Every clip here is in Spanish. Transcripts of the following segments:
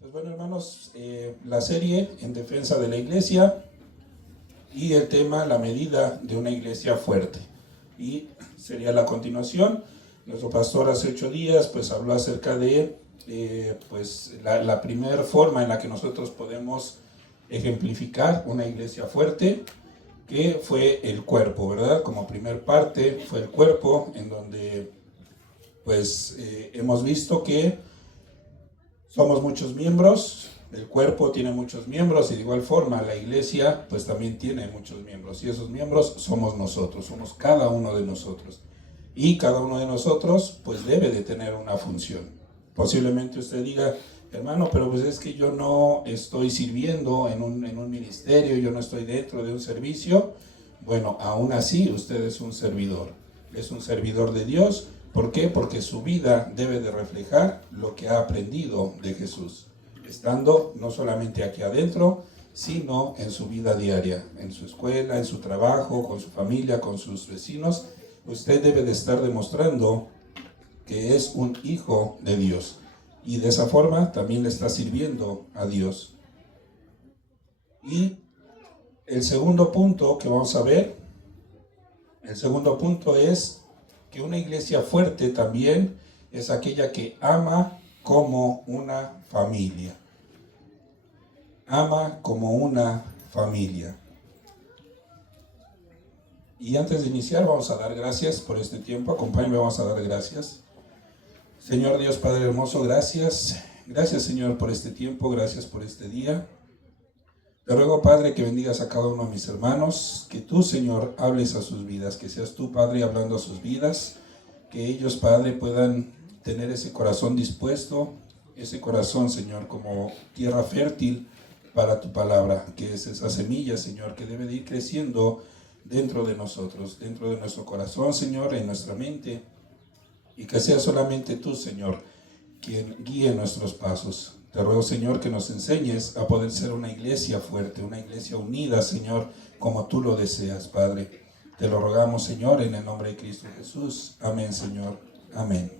Pues bueno, hermanos, la serie en defensa de la iglesia y el tema, la medida de una iglesia fuerte. Y sería la continuación. Nuestro pastor hace 8 días pues habló acerca de pues la primera forma en la que nosotros podemos ejemplificar una iglesia fuerte, que fue el cuerpo, ¿verdad? Como primer parte fue el cuerpo, en donde pues hemos visto que somos muchos miembros, el cuerpo tiene muchos miembros y de igual forma la iglesia pues también tiene muchos miembros, y esos miembros somos nosotros, somos cada uno de nosotros, y cada uno de nosotros pues debe de tener una función. Posiblemente usted diga: hermano, pero pues es que yo no estoy sirviendo en un ministerio, yo no estoy dentro de un servicio. Bueno, aún así usted es un servidor de Dios. ¿Por qué? Porque su vida debe de reflejar lo que ha aprendido de Jesús, estando no solamente aquí adentro, sino en su vida diaria, en su escuela, en su trabajo, con su familia, con sus vecinos. Usted debe de estar demostrando que es un hijo de Dios, y de esa forma también le está sirviendo a Dios. Y el segundo punto que vamos a ver, el segundo punto es que una iglesia fuerte también es aquella que ama como una familia. Ama como una familia. Y antes de iniciar vamos a dar gracias por este tiempo. Acompáñenme, vamos a dar gracias. Señor Dios Padre hermoso, gracias. Gracias, Señor, por este tiempo, gracias por este día. Te ruego, Padre, que bendigas a cada uno de mis hermanos, que tú, Señor, hables a sus vidas, que seas tú, Padre, hablando a sus vidas, que ellos, Padre, puedan tener ese corazón dispuesto, ese corazón, Señor, como tierra fértil para tu palabra, que es esa semilla, Señor, que debe de ir creciendo dentro de nosotros, dentro de nuestro corazón, Señor, en nuestra mente, y que sea solamente tú, Señor, quien guíe nuestros pasos. Te ruego, Señor, que nos enseñes a poder ser una iglesia fuerte, una iglesia unida, Señor, como tú lo deseas, Padre. Te lo rogamos, Señor, en el nombre de Cristo Jesús. Amén, Señor. Amén.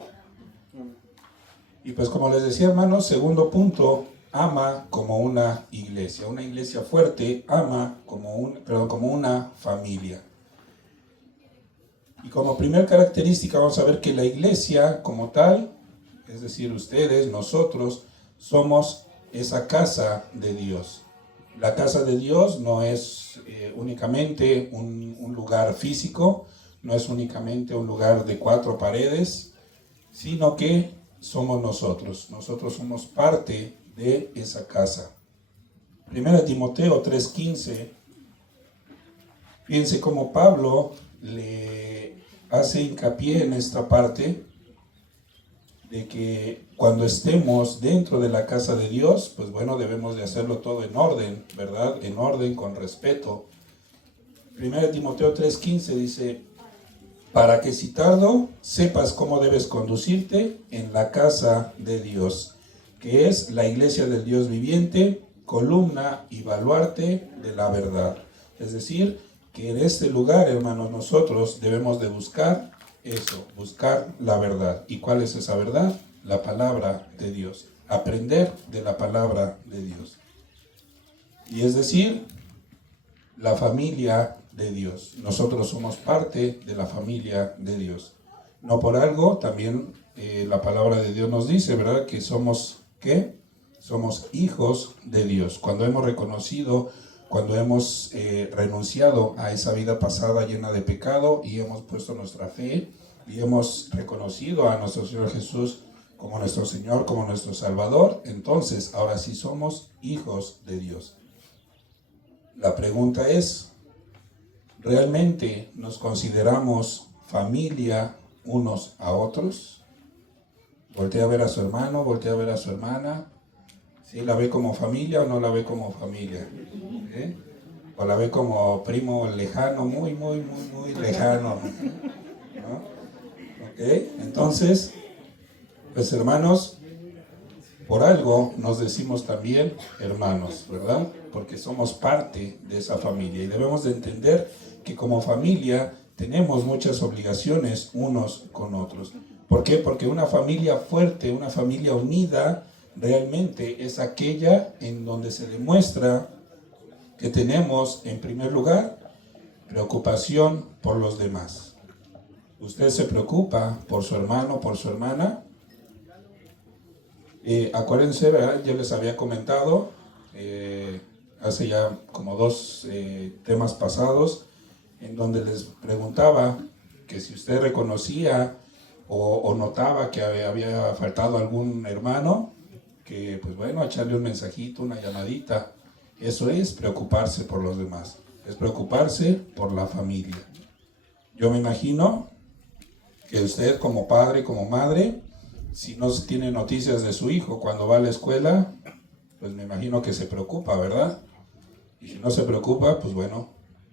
Y pues como les decía, hermanos, segundo punto, ama como una iglesia. Una iglesia fuerte ama como una familia. Y como primer característica vamos a ver que la iglesia como tal, es decir, ustedes, nosotros, somos esa casa de Dios. La casa de Dios no es únicamente un lugar físico, no es únicamente un lugar de 4 paredes, sino que somos nosotros. Nosotros somos parte de esa casa. 1 Timoteo 3:15, fíjense cómo Pablo le hace hincapié en esta parte de que cuando estemos dentro de la casa de Dios, pues bueno, debemos de hacerlo todo en orden, ¿verdad? En orden, con respeto. 1 Timoteo 3:15 dice: para que si tardo, sepas cómo debes conducirte en la casa de Dios, que es la iglesia del Dios viviente, columna y baluarte de la verdad. Es decir, que en este lugar, hermanos, nosotros debemos de buscar eso, buscar la verdad. ¿Y cuál es esa verdad? La palabra de Dios. Aprender de la palabra de Dios. Y es decir, la familia de Dios. Nosotros somos parte de la familia de Dios. No por algo, también la palabra de Dios nos dice, ¿verdad? Que somos, ¿qué? Somos hijos de Dios. Cuando hemos reconocido, cuando hemos renunciado a esa vida pasada llena de pecado y hemos puesto nuestra fe y hemos reconocido a nuestro Señor Jesús como nuestro Señor, como nuestro Salvador, entonces ahora sí somos hijos de Dios. La pregunta es, ¿realmente nos consideramos familia unos a otros? Voltea a ver a su hermano, voltea a ver a su hermana. ¿Sí la ve como familia o no la ve como familia? ¿Eh? O la ve como primo lejano, muy lejano, ¿no? ¿Ok? Entonces, pues hermanos, por algo nos decimos también hermanos, ¿verdad? Porque somos parte de esa familia y debemos de entender que como familia tenemos muchas obligaciones unos con otros. ¿Por qué? Porque una familia fuerte, una familia unida, realmente es aquella en donde se demuestra que tenemos, en primer lugar, preocupación por los demás. Usted se preocupa por su hermano, por su hermana. Acuérdense, ¿verdad? Yo les había comentado hace ya como 2 temas pasados, en donde les preguntaba que si usted reconocía o notaba que había faltado algún hermano, que pues bueno, echarle un mensajito, una llamadita. Eso es preocuparse por los demás, es preocuparse por la familia. Yo me imagino que usted como padre, como madre, si no tiene noticias de su hijo cuando va a la escuela, pues me imagino que se preocupa, ¿verdad? Y si no se preocupa, pues bueno,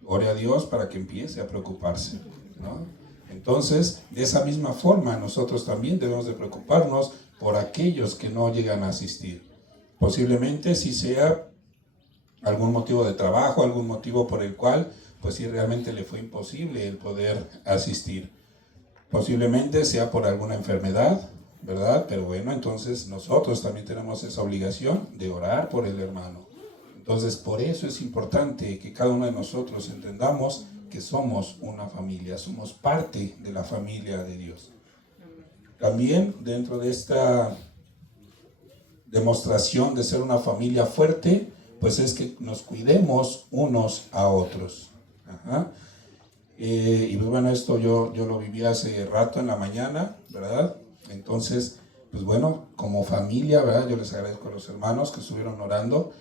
ore a Dios para que empiece a preocuparse, ¿no? Entonces, de esa misma forma, nosotros también debemos de preocuparnos por aquellos que no llegan a asistir. Posiblemente si sea algún motivo de trabajo, algún motivo por el cual, pues sí realmente le fue imposible el poder asistir. Posiblemente sea por alguna enfermedad, ¿verdad? Pero bueno, entonces nosotros también tenemos esa obligación de orar por el hermano. Entonces, por eso es importante que cada uno de nosotros entendamos que somos una familia, somos parte de la familia de Dios. También dentro de esta demostración de ser una familia fuerte, pues es que nos cuidemos unos a otros. Ajá. Y pues bueno, esto yo lo viví hace rato en la mañana, ¿verdad? Entonces, pues bueno, como familia, ¿verdad? Yo les agradezco a los hermanos que estuvieron orando.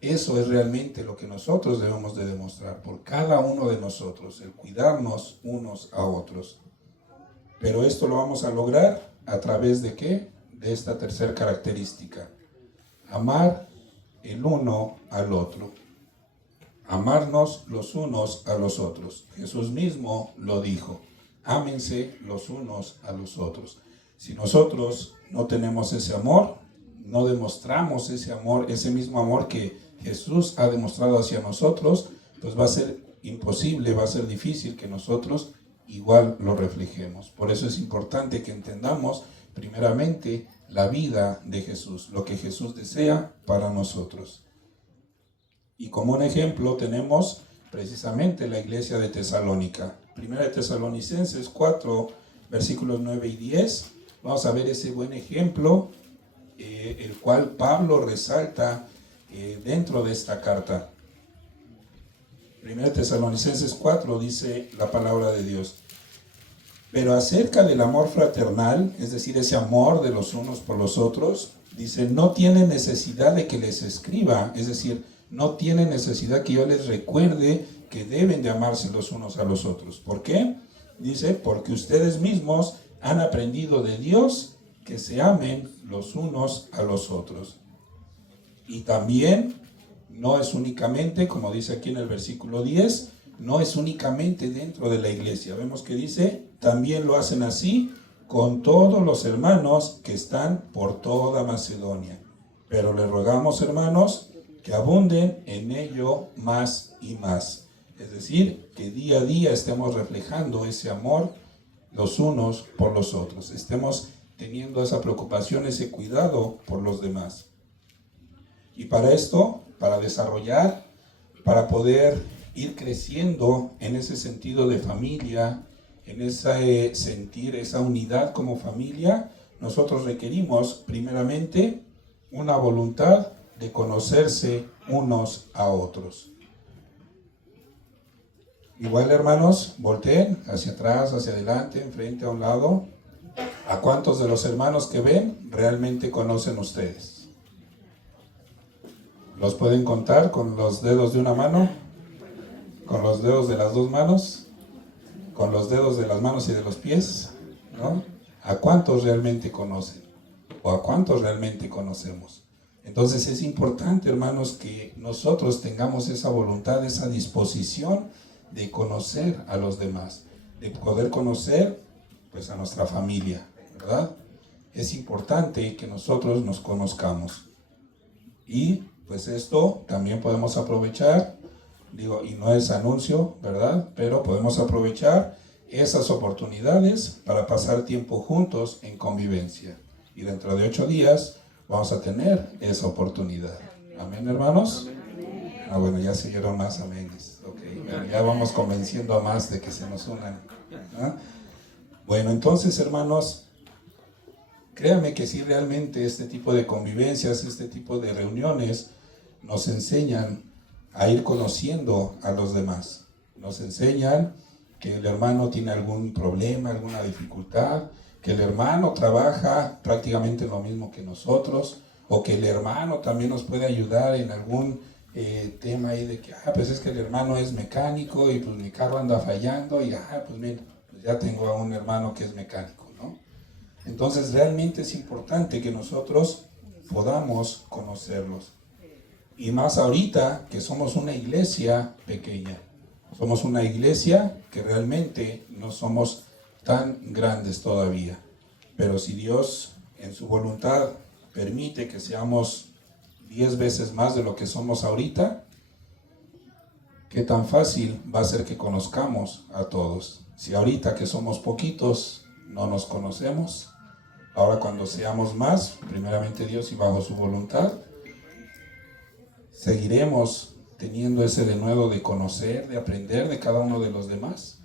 Eso es realmente lo que nosotros debemos de demostrar por cada uno de nosotros, el cuidarnos unos a otros. Pero esto lo vamos a lograr a través de ¿qué? De esta tercera característica. Amar el uno al otro. Amarnos los unos a los otros. Jesús mismo lo dijo. Ámense los unos a los otros. Si nosotros no tenemos ese amor, no demostramos ese amor, ese mismo amor que Jesús ha demostrado hacia nosotros, pues va a ser imposible, va a ser difícil que nosotros igual lo reflejemos. Por eso es importante que entendamos primeramente la vida de Jesús, lo que Jesús desea para nosotros. Y como un ejemplo tenemos precisamente la iglesia de Tesalónica. Primera de Tesalonicenses 4, versículos 9 y 10. Vamos a ver ese buen ejemplo, el cual Pablo resalta dentro de esta carta. Primera de Tesalonicenses 4 dice la palabra de Dios. Pero acerca del amor fraternal, es decir, ese amor de los unos por los otros, dice, no tiene necesidad de que les escriba, es decir, no tiene necesidad que yo les recuerde que deben de amarse los unos a los otros. ¿Por qué? Dice, porque ustedes mismos han aprendido de Dios que se amen los unos a los otros. Y también no es únicamente, como dice aquí en el versículo 10, no es únicamente dentro de la iglesia. Vemos que dice, también lo hacen así con todos los hermanos que están por toda Macedonia. Pero les rogamos, hermanos, que abunden en ello más y más. Es decir, que día a día estemos reflejando ese amor los unos por los otros. Estemos teniendo esa preocupación, ese cuidado por los demás. Y para esto, para desarrollar, para poder ir creciendo en ese sentido de familia, en ese sentir, esa unidad como familia, nosotros requerimos primeramente una voluntad de conocerse unos a otros. Igual, hermanos, volteen hacia atrás, hacia adelante, enfrente, a un lado. ¿A cuántos de los hermanos que ven realmente conocen ustedes? ¿Los pueden contar con los dedos de una mano? ¿Con los dedos de las dos manos? ¿Con los dedos de las manos y de los pies? ¿No? ¿A cuántos realmente conocen? ¿O a cuántos realmente conocemos? Entonces es importante, hermanos, que nosotros tengamos esa voluntad, esa disposición de conocer a los demás, de poder conocer pues a nuestra familia, ¿verdad? Es importante que nosotros nos conozcamos. Y pues esto también podemos aprovechar, y no es anuncio, ¿verdad? Pero podemos aprovechar esas oportunidades para pasar tiempo juntos en convivencia. Y dentro de 8 días, vamos a tener esa oportunidad. Amén, hermanos. Bueno, ya se oyeron más aménes. Okay, bueno, ya vamos convenciendo a más de que se nos unan. Bueno, entonces, hermanos, créanme que si realmente este tipo de convivencias, este tipo de reuniones nos enseñan a ir conociendo a los demás. Nos enseñan que el hermano tiene algún problema, alguna dificultad, que el hermano trabaja prácticamente lo mismo que nosotros, o que el hermano también nos puede ayudar en algún tema ahí de que, pues es que el hermano es mecánico y pues mi carro anda fallando y, pues mira, pues ya tengo a un hermano que es mecánico, ¿no? Entonces realmente es importante que nosotros podamos conocerlos. Y más ahorita que somos una iglesia pequeña. Somos una iglesia que realmente no somos tan grandes todavía. Pero si Dios en su voluntad permite que seamos 10 veces más de lo que somos ahorita, ¿qué tan fácil va a ser que conozcamos a todos? Si ahorita que somos poquitos no nos conocemos, ahora cuando seamos más, primeramente Dios y bajo su voluntad, seguiremos teniendo ese denuedo de conocer, de aprender de cada uno de los demás.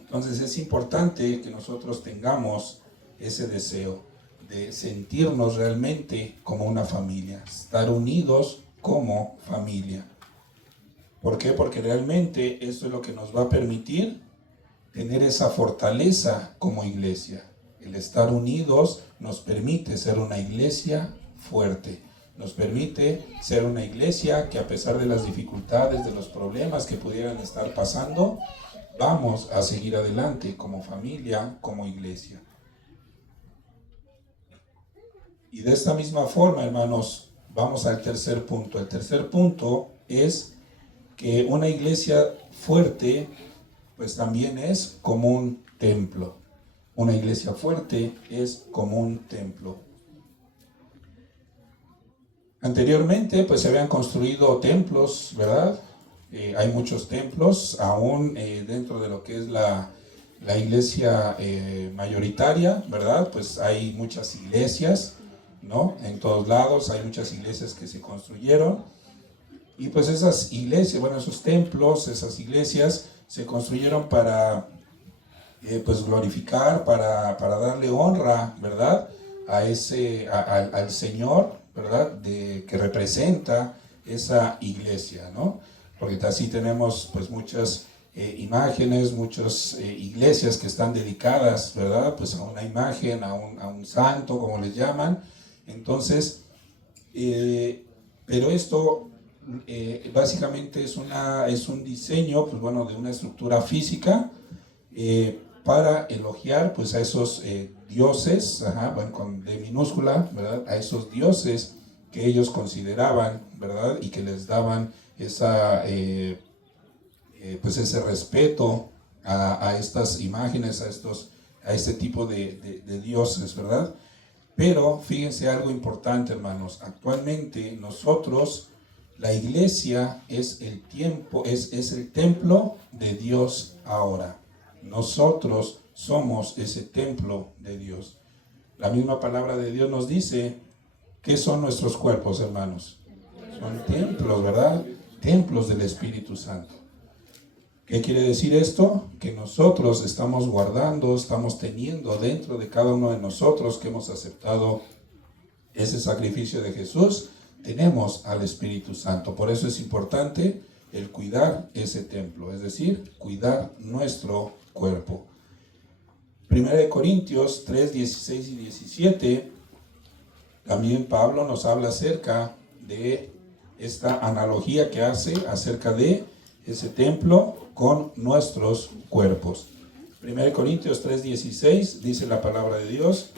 Entonces es importante que nosotros tengamos ese deseo de sentirnos realmente como una familia, estar unidos como familia. ¿Por qué? Porque realmente esto es lo que nos va a permitir tener esa fortaleza como iglesia. El estar unidos nos permite ser una iglesia fuerte. Nos permite ser una iglesia que a pesar de las dificultades, de los problemas que pudieran estar pasando, vamos a seguir adelante como familia, como iglesia. Y de esta misma forma, hermanos, vamos al tercer punto. El tercer punto es que una iglesia fuerte, pues también es como un templo. Una iglesia fuerte es como un templo. Anteriormente, pues se habían construido templos, ¿verdad? Hay muchos templos, aún dentro de lo que es la iglesia mayoritaria, ¿verdad? Pues hay muchas iglesias, ¿no? En todos lados hay muchas iglesias que se construyeron. Y pues esas iglesias, bueno, esos templos, esas iglesias se construyeron para pues glorificar, para darle honra, ¿verdad? Al Señor, ¿verdad? Que representa esa iglesia, ¿no? Porque así tenemos pues muchas imágenes, muchas iglesias que están dedicadas, ¿verdad? Pues a una imagen, a un santo, como les llaman. Entonces, pero esto básicamente es un diseño, pues bueno, de una estructura física para elogiar pues a esos dioses, bueno, con D minúscula, ¿verdad? A esos dioses que ellos consideraban, ¿verdad? Y que les daban pues ese respeto a estas imágenes, a este tipo de dioses, ¿verdad? Pero fíjense algo importante, hermanos. Actualmente nosotros, la iglesia es el templo de Dios ahora. Nosotros somos ese templo de Dios. La misma palabra de Dios nos dice, ¿qué son nuestros cuerpos, hermanos? Son templos, ¿verdad? Templos del Espíritu Santo. ¿Qué quiere decir esto? Que nosotros estamos guardando, estamos teniendo dentro de cada uno de nosotros que hemos aceptado ese sacrificio de Jesús, tenemos al Espíritu Santo. Por eso es importante el cuidar ese templo, es decir, cuidar nuestro cuerpo. 1 Corintios 3, 16 y 17, también Pablo nos habla acerca de esta analogía que hace acerca de ese templo con nuestros cuerpos. 1 Corintios 3, 16 dice la palabra de Dios: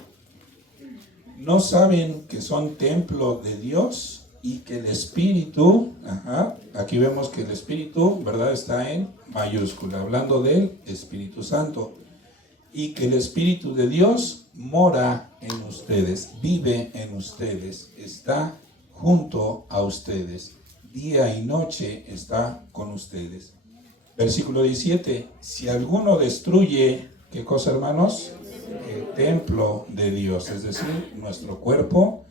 ¿no saben que son templo de Dios y que el Espíritu, aquí vemos que el Espíritu, ¿verdad?, está en mayúscula, hablando del Espíritu Santo, y que el Espíritu de Dios mora en ustedes, vive en ustedes, está junto a ustedes, día y noche está con ustedes? Versículo 17, si alguno destruye, ¿qué cosa, hermanos? El templo de Dios, es decir, nuestro cuerpo,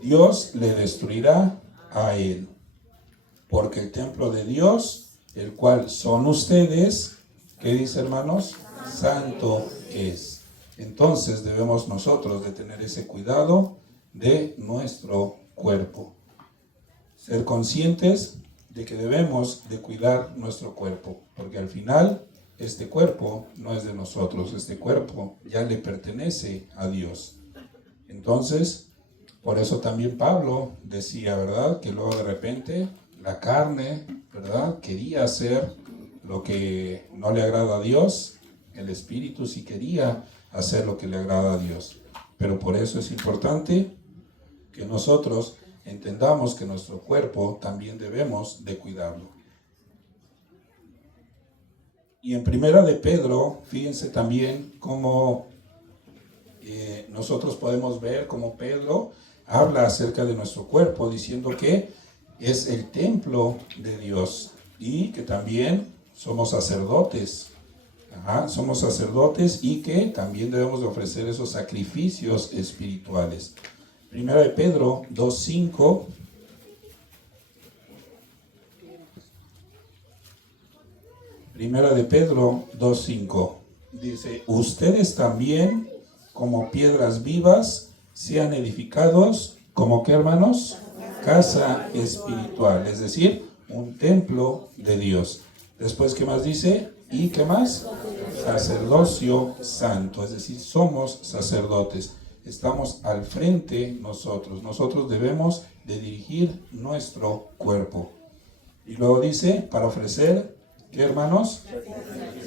Dios le destruirá a él. Porque el templo de Dios, el cual son ustedes, ¿qué dice, hermanos? Santo es. Entonces debemos nosotros de tener ese cuidado de nuestro cuerpo. Ser conscientes de que debemos de cuidar nuestro cuerpo, porque al final este cuerpo no es de nosotros, este cuerpo ya le pertenece a Dios. Entonces, por eso también Pablo decía, ¿verdad? Que luego de repente la carne, ¿verdad? Quería hacer lo que no le agrada a Dios, el espíritu sí quería hacer lo que le agrada a Dios. Pero por eso es importante que nosotros entendamos que nuestro cuerpo también debemos de cuidarlo. Y en Primera de Pedro, fíjense también cómo nosotros podemos ver cómo Pedro habla acerca de nuestro cuerpo, diciendo que es el templo de Dios y que también somos sacerdotes. Somos sacerdotes y que también debemos de ofrecer esos sacrificios espirituales. Primera de Pedro 2:5. Primera de Pedro 2:5. Dice, ustedes también, como piedras vivas, sean edificados, ¿como qué, hermanos? Casa espiritual, es decir, un templo de Dios. Después, ¿qué más dice? ¿Y qué más? Sacerdocio santo, es decir, somos sacerdotes. Estamos al frente nosotros. Nosotros debemos de dirigir nuestro cuerpo. Y luego dice, para ofrecer, ¿qué, hermanos?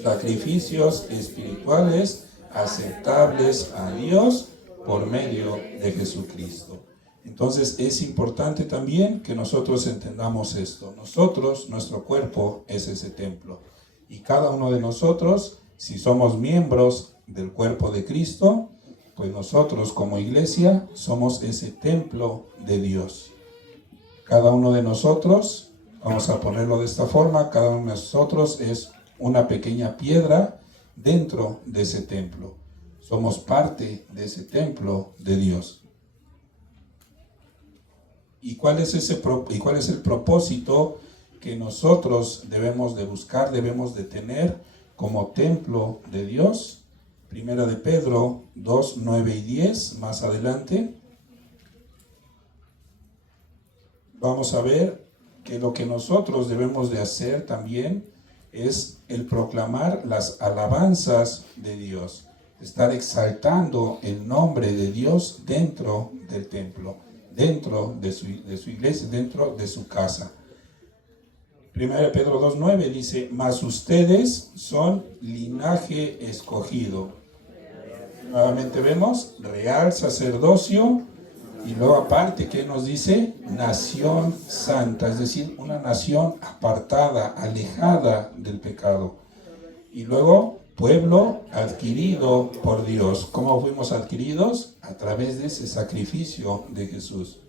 Sacrificios espirituales aceptables a Dios por medio de Jesucristo. Entonces es importante también que nosotros entendamos esto. Nosotros, nuestro cuerpo es ese templo. Y cada uno de nosotros, si somos miembros del cuerpo de Cristo, pues nosotros como iglesia somos ese templo de Dios. Cada uno de nosotros, vamos a ponerlo de esta forma, cada uno de nosotros es una pequeña piedra dentro de ese templo. Somos parte de ese templo de Dios. ¿Y cuál es el propósito que nosotros debemos de buscar, debemos de tener como templo de Dios? Primera de Pedro 2, 9 y 10, más adelante. Vamos a ver que lo que nosotros debemos de hacer también es el proclamar las alabanzas de Dios, estar exaltando el nombre de Dios dentro del templo, dentro de su iglesia, dentro de su casa. 1 Pedro 2:9 dice, mas ustedes son linaje escogido. Nuevamente vemos, real sacerdocio, y luego aparte, ¿qué nos dice? Nación santa, es decir, una nación apartada, alejada del pecado. Y luego, pueblo adquirido por Dios. ¿Cómo fuimos adquiridos? A través de ese sacrificio de Jesús.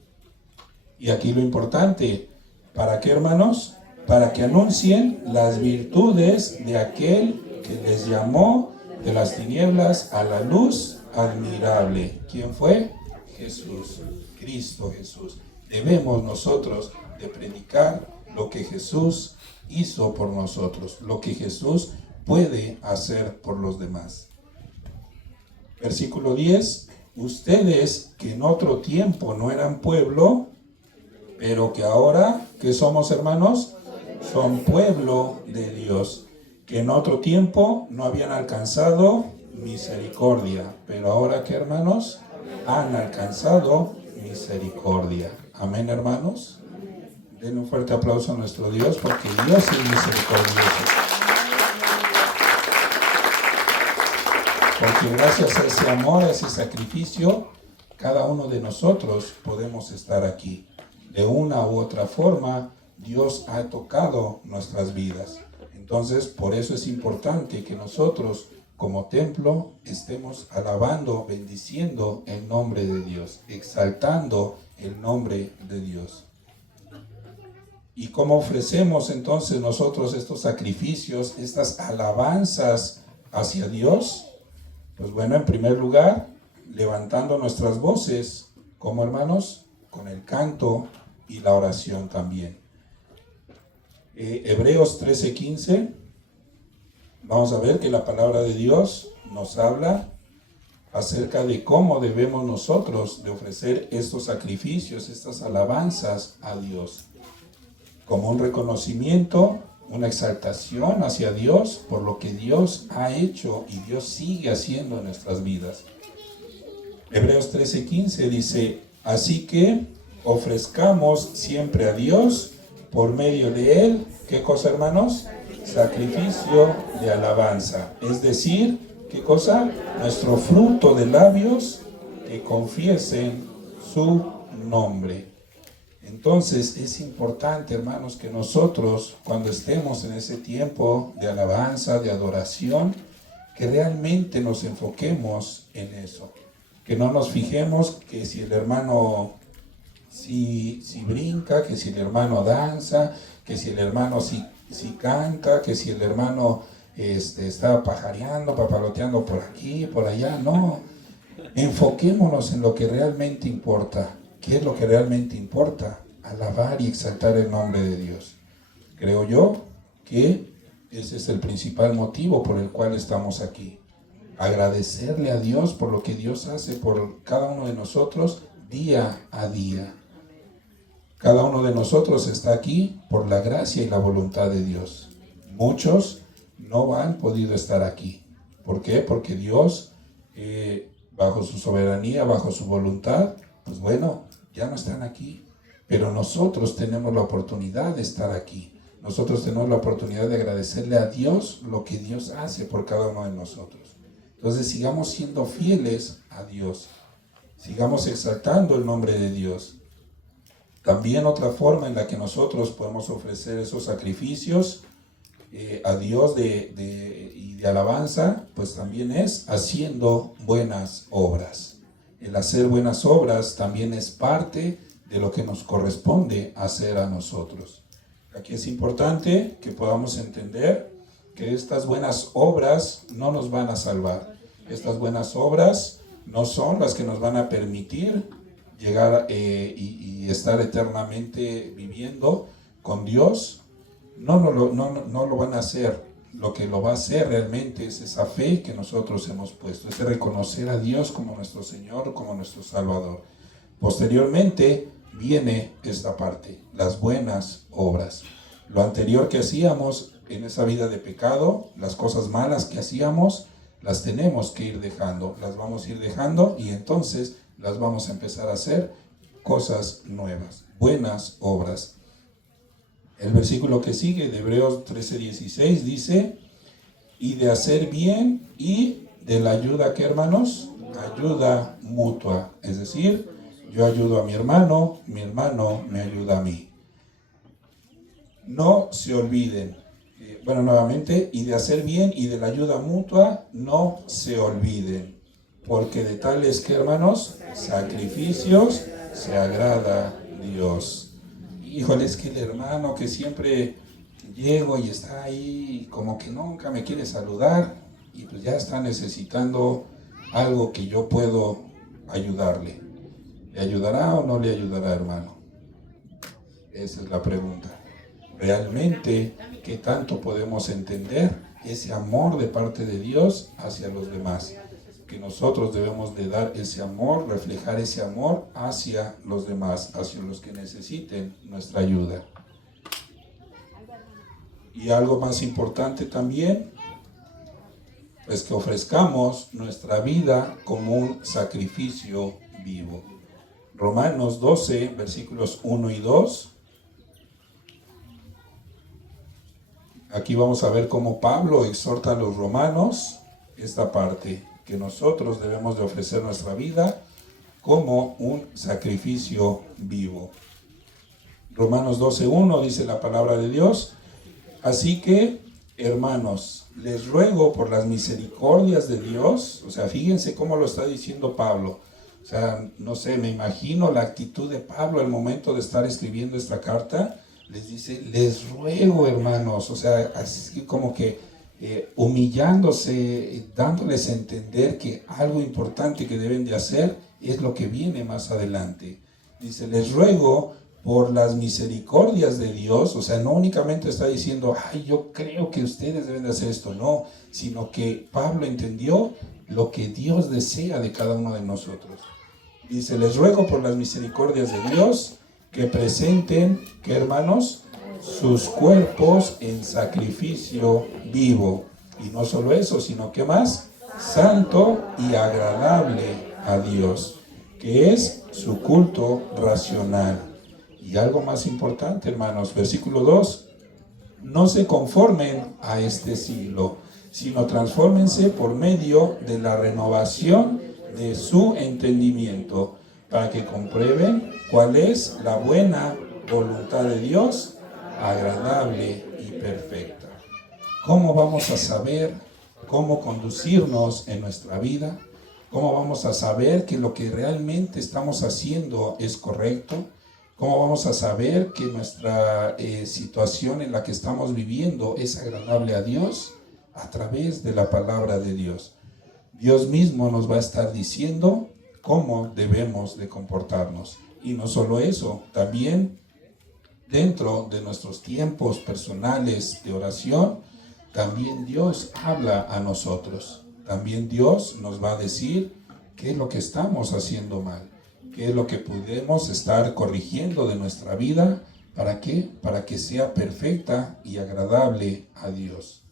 Y aquí lo importante, ¿para qué, hermanos? Para que anuncien las virtudes de aquel que les llamó de las tinieblas a la luz admirable. ¿Quién fue? Jesús, Cristo Jesús. Debemos nosotros de predicar lo que Jesús hizo por nosotros, lo que Jesús puede hacer por los demás. Versículo 10, ustedes que en otro tiempo no eran pueblo, pero que ahora, ¿qué somos, hermanos? Son pueblo de Dios, que en otro tiempo no habían alcanzado misericordia, pero ahora, ¿qué, hermanos? Han alcanzado misericordia. Amén, hermanos. Den un fuerte aplauso a nuestro Dios, porque Dios es misericordioso. Porque gracias a ese amor, a ese sacrificio, cada uno de nosotros podemos estar aquí. De una u otra forma, Dios ha tocado nuestras vidas. Entonces, por eso es importante que nosotros, como templo, estemos alabando, bendiciendo el nombre de Dios, exaltando el nombre de Dios. ¿Y cómo ofrecemos entonces nosotros estos sacrificios, estas alabanzas hacia Dios? Pues bueno, en primer lugar, levantando nuestras voces, como hermanos, con el canto y la oración también. Hebreos 13:15, vamos a ver que la palabra de Dios nos habla acerca de cómo debemos nosotros de ofrecer estos sacrificios, estas alabanzas a Dios, como un reconocimiento, una exaltación hacia Dios por lo que Dios ha hecho y Dios sigue haciendo en nuestras vidas. Hebreos 13:15 dice, así que ofrezcamos siempre a Dios por medio de Él, ¿qué cosa, hermanos? Sacrificio de alabanza, es decir, ¿qué cosa? Nuestro fruto de labios que confiesen su nombre. Entonces es importante, hermanos, que nosotros, cuando estemos en ese tiempo de alabanza, de adoración, que realmente nos enfoquemos en eso. Que no nos fijemos que si el hermano si brinca, que si el hermano danza, que si el hermano si canta, que si el hermano está pajareando, papaloteando por aquí, por allá. No, enfoquémonos en lo que realmente importa. ¿Qué es lo que realmente importa? Alabar y exaltar el nombre de Dios. Creo yo que ese es el principal motivo por el cual estamos aquí. Agradecerle a Dios por lo que Dios hace por cada uno de nosotros día a día. Cada uno de nosotros está aquí por la gracia y la voluntad de Dios. Muchos no han podido estar aquí. ¿Por qué? Porque Dios, bajo su soberanía, bajo su voluntad, pues bueno, ya no están aquí. Pero nosotros tenemos la oportunidad de estar aquí. Nosotros tenemos la oportunidad de agradecerle a Dios lo que Dios hace por cada uno de nosotros. Entonces sigamos siendo fieles a Dios. Sigamos exaltando el nombre de Dios. También otra forma en la que nosotros podemos ofrecer esos sacrificios a Dios y de alabanza, pues también es haciendo buenas obras. El hacer buenas obras también es parte de lo que nos corresponde hacer a nosotros. Aquí es importante que podamos entender que estas buenas obras no nos van a salvar. Estas buenas obras no son las que nos van a permitir llegar y estar eternamente viviendo con Dios. No lo van a hacer. Lo que lo va a hacer realmente es esa fe que nosotros hemos puesto, es reconocer a Dios como nuestro Señor, como nuestro Salvador. Posteriormente viene esta parte, las buenas obras. Lo anterior que hacíamos en esa vida de pecado, las cosas malas que hacíamos, las tenemos que ir dejando, las vamos a ir dejando y entonces las vamos a empezar a hacer cosas nuevas, buenas obras. El versículo que sigue de Hebreos 13:16 dice, y de hacer bien y de la ayuda, ¿qué, hermanos? Ayuda mutua, es decir, yo ayudo a mi hermano me ayuda a mí. No se olviden, nuevamente, y de hacer bien y de la ayuda mutua, no se olviden, porque de tales, ¿qué, hermanos? Sacrificios se agrada Dios. Híjole, es que el hermano que siempre llego y está ahí como que nunca me quiere saludar y pues ya está necesitando algo que yo puedo ayudarle. ¿Le ayudará o no le ayudará, hermano? Esa es la pregunta. Realmente, ¿qué tanto podemos entender ese amor de parte de Dios hacia los demás? Que nosotros debemos de dar ese amor, reflejar ese amor hacia los demás, hacia los que necesiten nuestra ayuda. Y algo más importante también, es que ofrezcamos nuestra vida como un sacrificio vivo. Romanos 12, versículos 1 y 2. Aquí vamos a ver cómo Pablo exhorta a los romanos esta parte, que nosotros debemos de ofrecer nuestra vida como un sacrificio vivo. Romanos 12:1 dice la palabra de Dios, así que, hermanos, les ruego por las misericordias de Dios, o sea, fíjense cómo lo está diciendo Pablo, o sea, no sé, me imagino la actitud de Pablo al momento de estar escribiendo esta carta, les dice, les ruego, hermanos, o sea, así como que humillándose, dándoles a entender que algo importante que deben de hacer es lo que viene más adelante. Dice, les ruego por las misericordias de Dios, o sea, no únicamente está diciendo, ay, yo creo que ustedes deben de hacer esto, no, sino que Pablo entendió lo que Dios desea de cada uno de nosotros. Dice, les ruego por las misericordias de Dios que presenten, ¿qué hermanos? Sus cuerpos en sacrificio vivo. Y no solo eso, sino que más, santo y agradable a Dios, que es su culto racional. Y algo más importante, hermanos, versículo 2, no se conformen a este siglo, sino transfórmense por medio de la renovación de su entendimiento, para que comprueben cuál es la buena voluntad de Dios, agradable y perfecta. ¿Cómo vamos a saber cómo conducirnos en nuestra vida? ¿Cómo vamos a saber que lo que realmente estamos haciendo es correcto? ¿Cómo vamos a saber que nuestra situación en la que estamos viviendo es agradable a Dios? A través de la palabra de Dios. Dios mismo nos va a estar diciendo cómo debemos de comportarnos. Y no solo eso, también dentro de nuestros tiempos personales de oración, también Dios habla a nosotros. También Dios nos va a decir qué es lo que estamos haciendo mal, qué es lo que podemos estar corrigiendo de nuestra vida. ¿Para qué? Para que sea perfecta y agradable a Dios.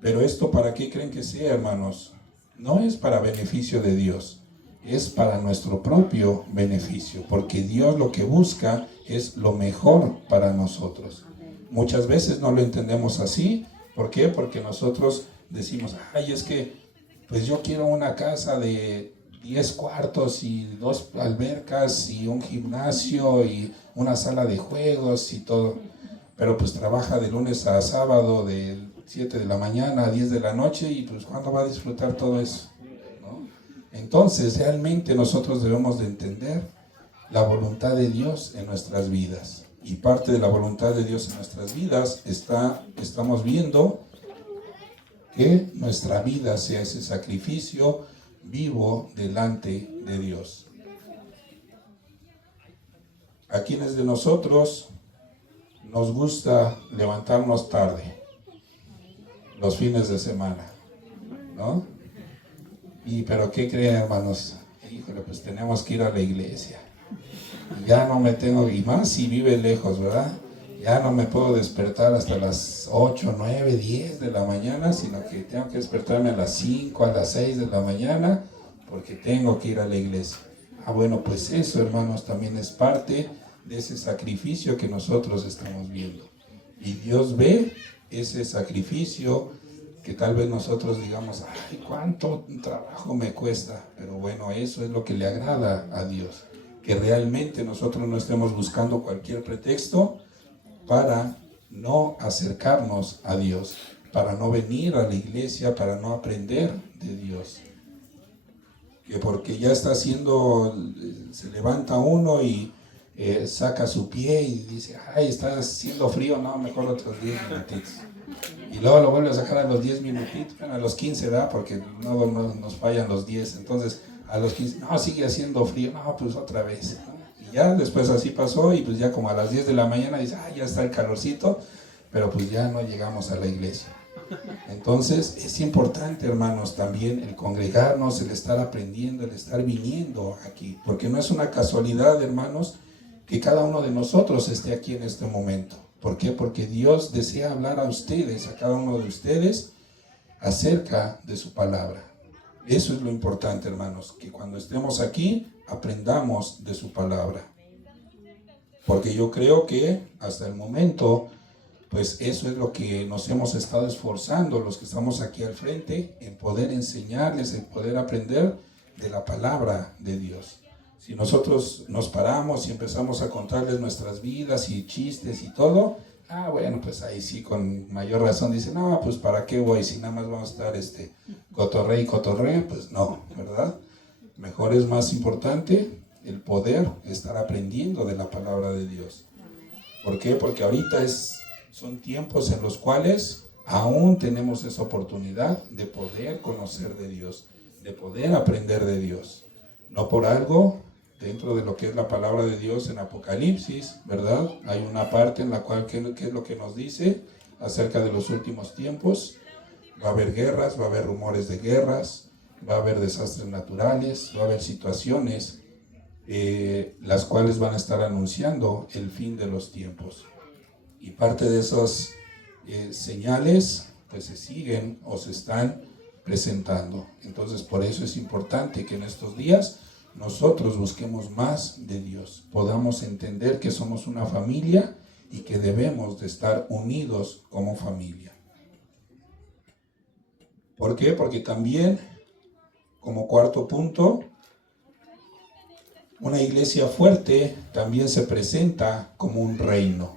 Pero esto, ¿para qué creen que sea, hermanos? No es para beneficio de Dios, es para nuestro propio beneficio, porque Dios lo que busca es lo mejor para nosotros. Muchas veces no lo entendemos así. ¿Por qué? Porque nosotros decimos, ay, es que pues yo quiero una casa de 10 cuartos y 2 albercas y un gimnasio y una sala de juegos y todo. Pero pues trabaja de lunes a sábado de 7 de la mañana a 10 de la noche y pues ¿cuándo va a disfrutar todo eso? ¿No? Entonces realmente nosotros debemos de entender la voluntad de Dios en nuestras vidas. Y parte de la voluntad de Dios en nuestras vidas estamos viendo que nuestra vida sea ese sacrificio vivo delante de Dios. ¿A quiénes de nosotros nos gusta levantarnos tarde? Los fines de semana, ¿no? Pero ¿qué creen, hermanos? Híjole, pues tenemos que ir a la iglesia. Ya no me tengo, y más si vive lejos, ¿verdad? Ya no me puedo despertar hasta las 8, 9, 10 de la mañana, sino que tengo que despertarme a las 5, a las 6 de la mañana, porque tengo que ir a la iglesia. Bueno, pues eso, hermanos, también es parte de ese sacrificio que nosotros estamos viendo. Y Dios ve ese sacrificio que tal vez nosotros digamos, ay, cuánto trabajo me cuesta. Pero bueno, eso es lo que le agrada a Dios. Que realmente nosotros no estemos buscando cualquier pretexto para no acercarnos a Dios, para no venir a la iglesia, para no aprender de Dios. Que porque ya está haciendo, se levanta uno y saca su pie y dice, ay, está haciendo frío, no, mejor otros 10 minutitos. Y luego lo vuelve a sacar a los 10 minutitos, bueno, a los 15, ¿verdad? Porque no nos fallan los 10, entonces a los 15, no, sigue haciendo frío, no, pues otra vez, ¿no? Y ya después así pasó y pues ya como a las 10 de la mañana dice, ya está el calorcito, pero pues ya no llegamos a la iglesia. Entonces es importante, hermanos, también el congregarnos, el estar aprendiendo, el estar viniendo aquí, porque no es una casualidad, hermanos, que cada uno de nosotros esté aquí en este momento. ¿Por qué? Porque Dios desea hablar a ustedes, a cada uno de ustedes, acerca de su palabra. Eso es lo importante, hermanos, que cuando estemos aquí aprendamos de su palabra. Porque yo creo que hasta el momento, pues eso es lo que nos hemos estado esforzando, los que estamos aquí al frente, en poder enseñarles, en poder aprender de la palabra de Dios. Si nosotros nos paramos y empezamos a contarles nuestras vidas y chistes y todo, bueno, pues ahí sí con mayor razón dicen, no, pues ¿para qué voy? Si nada más vamos a estar cotorre y cotorre, pues no, ¿verdad? Mejor es más importante el poder estar aprendiendo de la palabra de Dios. ¿Por qué? Porque ahorita son tiempos en los cuales aún tenemos esa oportunidad de poder conocer de Dios, de poder aprender de Dios. No por algo dentro de lo que es la palabra de Dios en Apocalipsis, ¿verdad? Hay una parte en la cual, ¿qué es lo que nos dice acerca de los últimos tiempos? Va a haber guerras, va a haber rumores de guerras, va a haber desastres naturales, va a haber situaciones las cuales van a estar anunciando el fin de los tiempos. Y parte de esas señales pues se siguen o se están presentando. Entonces por eso es importante que en estos días nosotros busquemos más de Dios, podamos entender que somos una familia y que debemos de estar unidos como familia. ¿Por qué? Porque también, como cuarto punto, una iglesia fuerte también se presenta como un reino.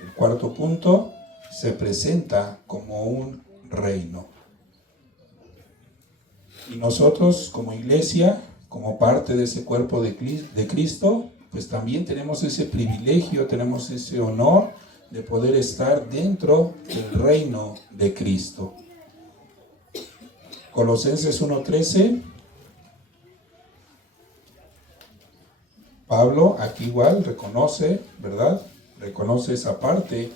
El cuarto punto, se presenta como un reino. Y nosotros como iglesia, como parte de ese cuerpo de Cristo, pues también tenemos ese privilegio, tenemos ese honor de poder estar dentro del reino de Cristo. Colosenses 1:13. Pablo aquí igual reconoce, ¿verdad? Reconoce esa parte.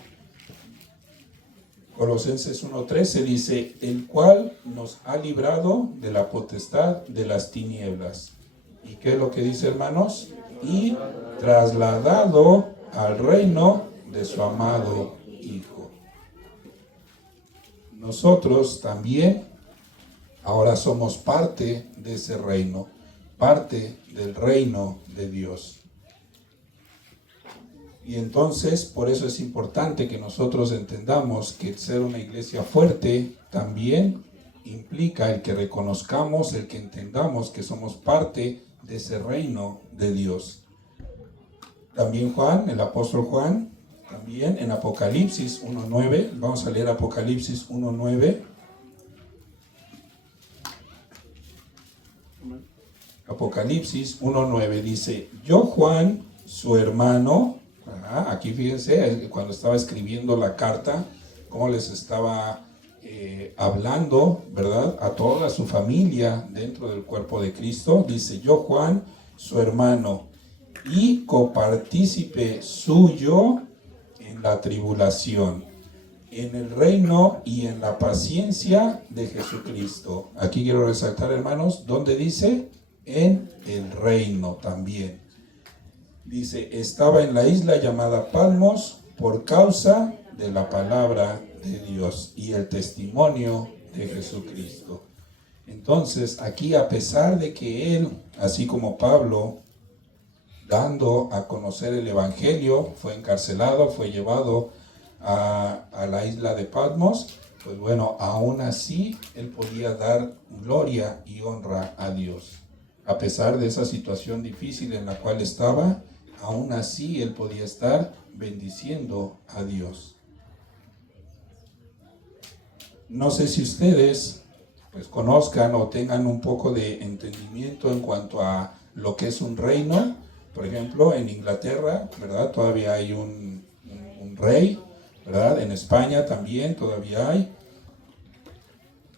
Colosenses 1:13 dice, el cual nos ha librado de la potestad de las tinieblas. ¿Y qué es lo que dice, hermanos? Y trasladado al reino de su amado Hijo. Nosotros también ahora somos parte de ese reino, parte del reino de Dios. Y entonces, por eso es importante que nosotros entendamos que ser una iglesia fuerte también implica el que reconozcamos, el que entendamos que somos parte de ese reino de Dios. También Juan, el apóstol Juan, también en Apocalipsis 1:9, vamos a leer Apocalipsis 1:9. Apocalipsis 1:9 dice, yo Juan, su hermano, aquí fíjense, cuando estaba escribiendo la carta, cómo les estaba hablando, ¿verdad? A toda su familia dentro del cuerpo de Cristo. Dice, yo Juan, su hermano, y copartícipe suyo en la tribulación, en el reino y en la paciencia de Jesucristo. Aquí quiero resaltar, hermanos, ¿dónde dice? En el reino también. Dice, estaba en la isla llamada Patmos por causa de la palabra de Dios y el testimonio de Jesucristo. Entonces, aquí a pesar de que él, así como Pablo, dando a conocer el Evangelio, fue encarcelado, fue llevado a la isla de Patmos, pues bueno, aún así él podía dar gloria y honra a Dios. A pesar de esa situación difícil en la cual estaba, aún así él podía estar bendiciendo a Dios. No sé si ustedes pues conozcan o tengan un poco de entendimiento en cuanto a lo que es un reino. Por ejemplo, en Inglaterra, ¿verdad? Todavía hay un rey, ¿verdad? En España también todavía hay.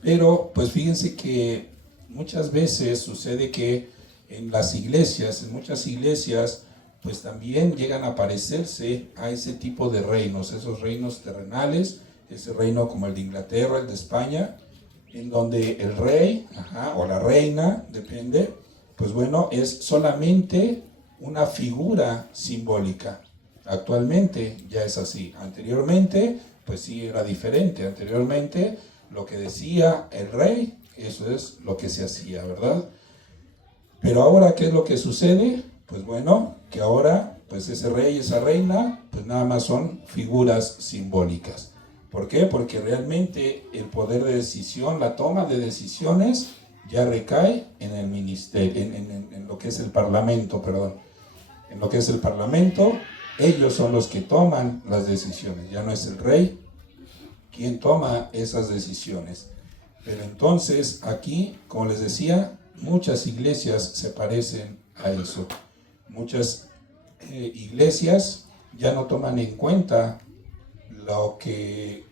Pero pues fíjense que muchas veces sucede que en las iglesias, en muchas iglesias, pues también llegan a parecerse a ese tipo de reinos, esos reinos terrenales, ese reino como el de Inglaterra, el de España, en donde el rey, o la reina, depende, pues bueno, es solamente una figura simbólica. Actualmente ya es así. Anteriormente, pues sí era diferente. Anteriormente, lo que decía el rey, eso es lo que se hacía, ¿verdad? Pero ahora, ¿qué es lo que sucede? Pues bueno, que ahora, pues ese rey y esa reina, pues nada más son figuras simbólicas. ¿Por qué? Porque realmente el poder de decisión, la toma de decisiones, ya recae en el ministerio, en lo que es el parlamento, perdón. En lo que es el parlamento, ellos son los que toman las decisiones. Ya no es el rey quien toma esas decisiones. Pero entonces aquí, como les decía, muchas iglesias se parecen a eso. Muchas iglesias ya no toman en cuenta lo que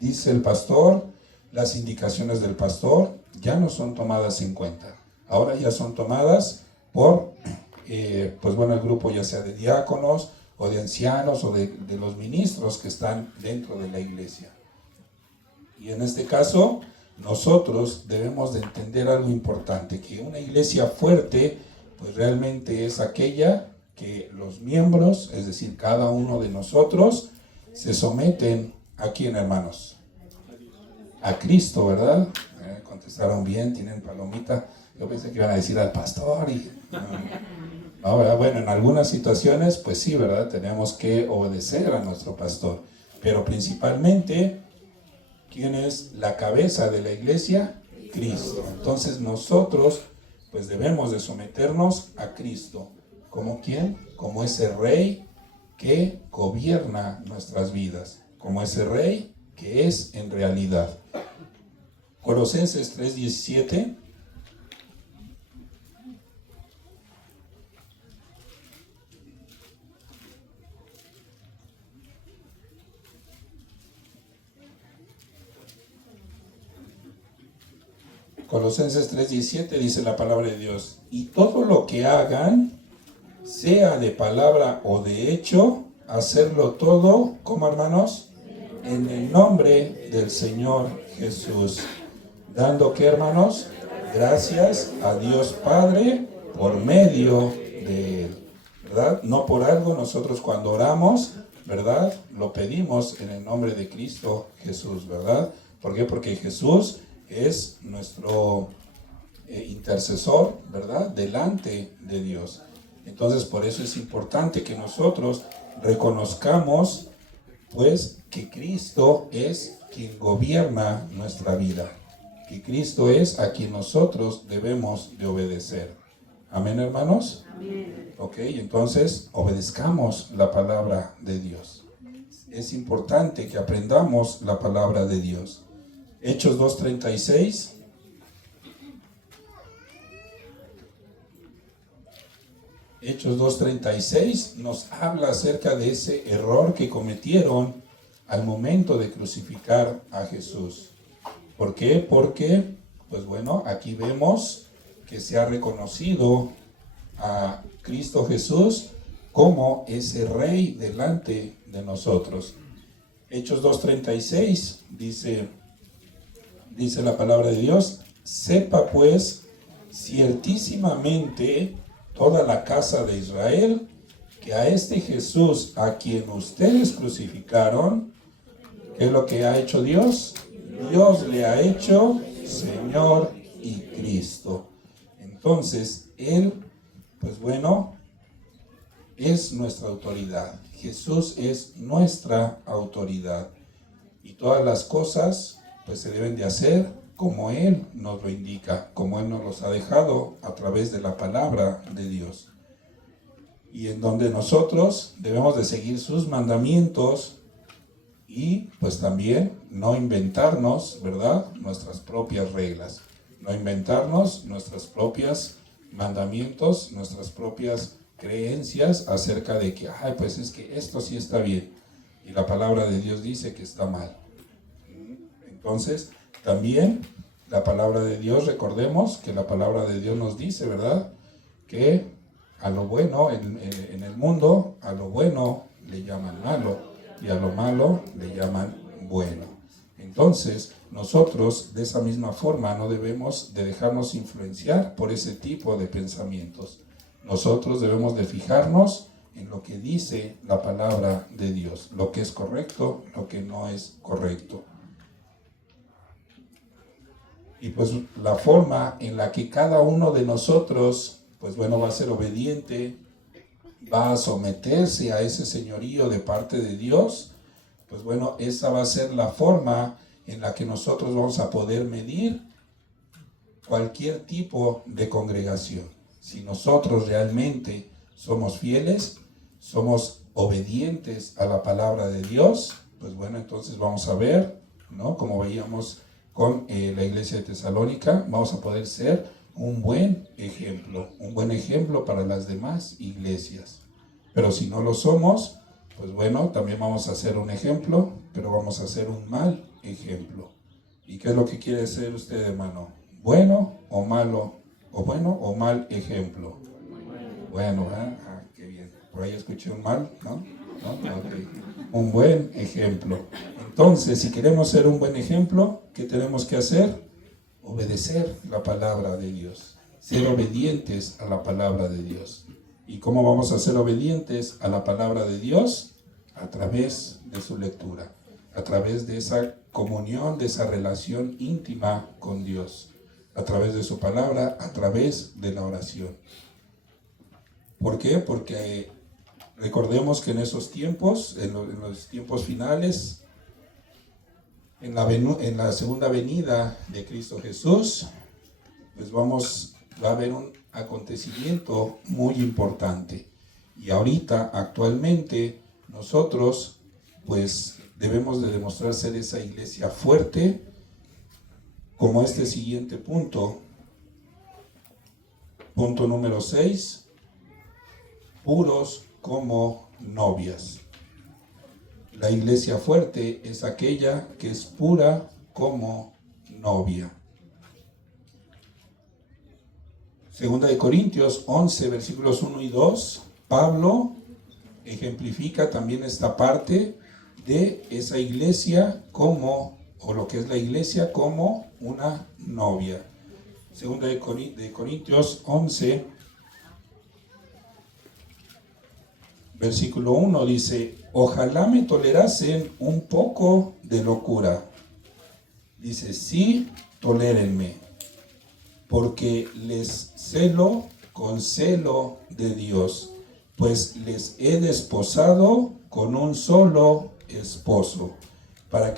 dice el pastor, las indicaciones del pastor, ya no son tomadas en cuenta. Ahora ya son tomadas por pues bueno, el grupo ya sea de diáconos o de ancianos o de los ministros que están dentro de la iglesia. Y en este caso, nosotros debemos de entender algo importante, que una iglesia fuerte, pues realmente es aquella que los miembros, es decir, cada uno de nosotros, se someten ¿a quién, hermanos? A Cristo, ¿verdad? Contestaron bien, tienen palomita. Yo pensé que iban a decir al pastor y... No, ¿verdad? Bueno, en algunas situaciones, pues sí, ¿verdad? Tenemos que obedecer a nuestro pastor. Pero principalmente, ¿quién es la cabeza de la iglesia? Cristo. Entonces nosotros, pues debemos de someternos a Cristo. ¿Como quién? Como ese rey que gobierna nuestras vidas. Como ese rey que es en realidad. Colosenses 3:17. Colosenses 3:17 dice la palabra de Dios: y todo lo que hagan, sea de palabra o de hecho, hacerlo todo, ¿cómo, hermanos? En el nombre del Señor Jesús. Dando, ¿qué, hermanos? Gracias a Dios Padre por medio de Él, ¿verdad? No por algo nosotros cuando oramos, ¿verdad? Lo pedimos en el nombre de Cristo Jesús, ¿verdad? ¿Por qué? Porque Jesús es nuestro intercesor, ¿verdad? Delante de Dios. Entonces, por eso es importante que nosotros reconozcamos, pues, que Cristo es quien gobierna nuestra vida. Que Cristo es a quien nosotros debemos de obedecer. ¿Amén, hermanos? Amén. Ok, entonces, obedezcamos la palabra de Dios. Es importante que aprendamos la palabra de Dios. Hechos 2:36. Hechos 2:36 nos habla acerca de ese error que cometieron al momento de crucificar a Jesús. ¿Por qué? Porque, pues bueno, aquí vemos que se ha reconocido a Cristo Jesús como ese rey delante de nosotros. Hechos 2:36 dice la palabra de Dios: sepa pues ciertísimamente toda la casa de Israel que a este Jesús a quien ustedes crucificaron, ¿qué es lo que ha hecho Dios? Dios le ha hecho Señor y Cristo. Entonces, Él, pues bueno, es nuestra autoridad. Jesús es nuestra autoridad. Y todas las cosas, pues se deben de hacer como Él nos lo indica, como Él nos los ha dejado a través de la palabra de Dios. Y en donde nosotros debemos de seguir sus mandamientos y pues también no inventarnos, ¿verdad?, nuestras propias reglas. No inventarnos nuestros propios mandamientos, nuestras propias creencias acerca de que, ay, pues es que esto sí está bien. Y la palabra de Dios dice que está mal. Entonces, también la palabra de Dios, recordemos que la palabra de Dios nos dice, ¿verdad?, que a lo bueno en el mundo, a lo bueno le llaman malo y a lo malo le llaman bueno. Entonces, nosotros de esa misma forma no debemos de dejarnos influenciar por ese tipo de pensamientos. Nosotros debemos de fijarnos en lo que dice la palabra de Dios, lo que es correcto, lo que no es correcto. Y pues la forma en la que cada uno de nosotros, pues bueno, va a ser obediente, va a someterse a ese señorío de parte de Dios, pues bueno, esa va a ser la forma en la que nosotros vamos a poder medir cualquier tipo de congregación. Si nosotros realmente somos fieles, somos obedientes a la palabra de Dios, pues bueno, entonces vamos a ver, ¿no?, como veíamos con la iglesia de Tesalónica, vamos a poder ser un buen ejemplo para las demás iglesias. Pero si no lo somos, pues bueno, también vamos a ser un ejemplo, pero vamos a ser un mal ejemplo. ¿Y qué es lo que quiere ser usted, hermano? ¿Bueno o malo? ¿O bueno o mal ejemplo? Bueno, qué bien. Por ahí escuché un mal, ¿no? ¿No? Okay. Un buen ejemplo. Entonces, si queremos ser un buen ejemplo, ¿qué tenemos que hacer? Obedecer la palabra de Dios. Ser obedientes a la palabra de Dios. ¿Y cómo vamos a ser obedientes a la palabra de Dios? A través de su lectura, a través de esa comunión, de esa relación íntima con Dios, a través de su palabra, a través de la oración. ¿Por qué? Porque recordemos que en esos tiempos, en los tiempos finales, en la segunda venida de Cristo Jesús, pues va a haber un acontecimiento muy importante. Y ahorita, actualmente, nosotros, pues, debemos de demostrar ser esa iglesia fuerte, como este siguiente punto. Punto número 6. Puros como novias. La iglesia fuerte es aquella que es pura como novia. Segunda de Corintios 11, versículos 1 y 2, Pablo ejemplifica también esta parte de esa iglesia como, o lo que es la iglesia como una novia. Segunda de Corintios 11, versículo 1 dice: ojalá me tolerasen un poco de locura. Dice: sí, tolérenme, porque les celo con celo de Dios, pues les he desposado con un solo esposo, para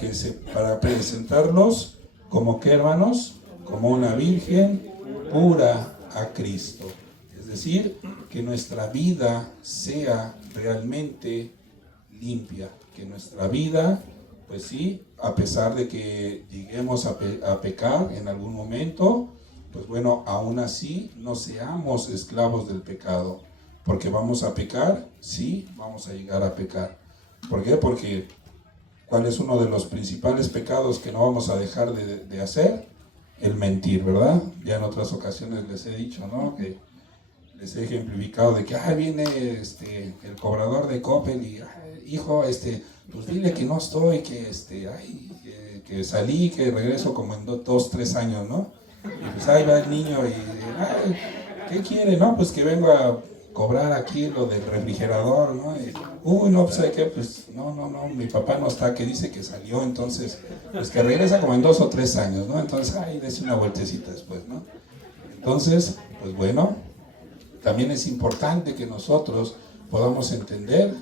presentarlos como que, hermanos, como una virgen pura a Cristo. Es decir, que nuestra vida sea realmente limpia, que nuestra vida, pues sí, a pesar de que lleguemos a pecar en algún momento, pues bueno, aún así no seamos esclavos del pecado, porque vamos a pecar, sí, vamos a llegar a pecar. ¿Por qué? Porque ¿cuál es uno de los principales pecados que no vamos a dejar de hacer? El mentir, ¿verdad? Ya en otras ocasiones les he dicho, ¿no? Que les he ejemplificado de que viene el cobrador de Coppel y hijo, pues dile que no estoy, que salí, que regreso como en 2-3 años, ¿no? Y pues ahí va el niño y ¿qué quiere? No, pues que vengo a cobrar aquí lo del refrigerador, ¿no? Y, no, pues hay que, pues no, mi papá no está, que dice que salió, entonces, pues que regresa como en 2 o 3 años, ¿no? Entonces, dése una vueltecita después, ¿no? Entonces, pues bueno, también es importante que nosotros podamos entender